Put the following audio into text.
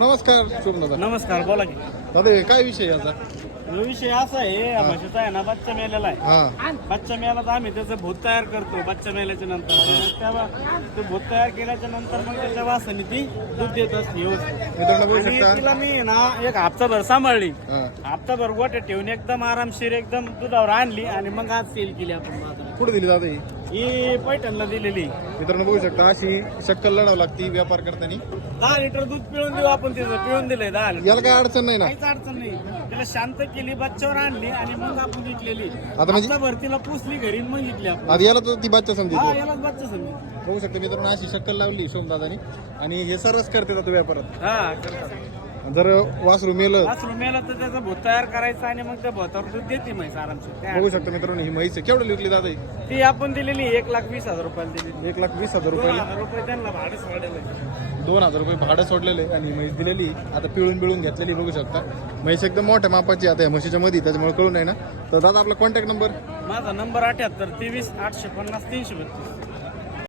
नमस्कार शुभ दादा. नमस्कार, बोला की. दादा हे काय विषय आहे याचा? विषय असा आहे, म्हशीचा आहे ना बच्चा मेलेला आहे. हा बच्चा मेला तर आम्ही त्याचं भूत तयार करतो बच्चा मेल्याच्या नंतर. आणि मग तेव्हा ते भूत तयार केल्याच्या नंतर मग त्याच्या वासाने ती दूध देत असते व्यवस्थित. मित्रांनो बघू आणि शकता. तिला मी ना एक हप्ताभर सांभाळली. हा. हप्ताभर गोट्या ठेवून एकदम आरामशीर एकदम दुधावर आणली आणि मग आज सेल केली आपण बाजारात. कुठे दिली दादा ही पैठणला दिलेली. मित्रांनो बघू शकता. अशी शक्कल लढावं लागती व्यापार करताना. 10 लिटर दूध पिळून देऊ आपण, तिचं पिळून दिलंय 10 लिटर. याला काय अडचण नाही ना? काहीच अडचण नाही. तिला शांत केली, बच्चावर आणली आणि मग आपण विकलेली. आता म्हणजे- हप्ताभर तिला पुसली घरी मग विकली आपण. आता याला तर ती बाच्चा समजते. हा, यालाच बच्चा समजा. बघू शकता मित्रांनो अशी शक्कल लावली सोमदादानी आणि हे सर्वच करते जातो व्यापारात. हा, करतात. जर वासरू मेलं वासरू मेलं तर त्याचा भूत तयार करायचा आणि मग त्या भूतावर दूध देते म्हैस आरामशीर. काय बघू अडचण शकता मित्रांनो ही म्हैस आहे. केवढं विकली दादा ही? नाही. ती आपण दिलेली 1,20,000 रुपयाला दिलेली. 1,20,000 रुपयाला. 2,000 रुपये त्यांना भाडं सोडलेलं आहे. 2,000 रुपये भाडं सोडलेले आणि म्हैस दिलेली. आता पिळून घेतलेली बघू शकता. म्हैस एकदम मोठ्या मापाची आता या म्हशीच्या मध्ये त्याच्यामुळे कळून आहे ना. तर दादा आपला कॉन्टॅक्ट नंबर? माझा नंबर 78 23 850 332.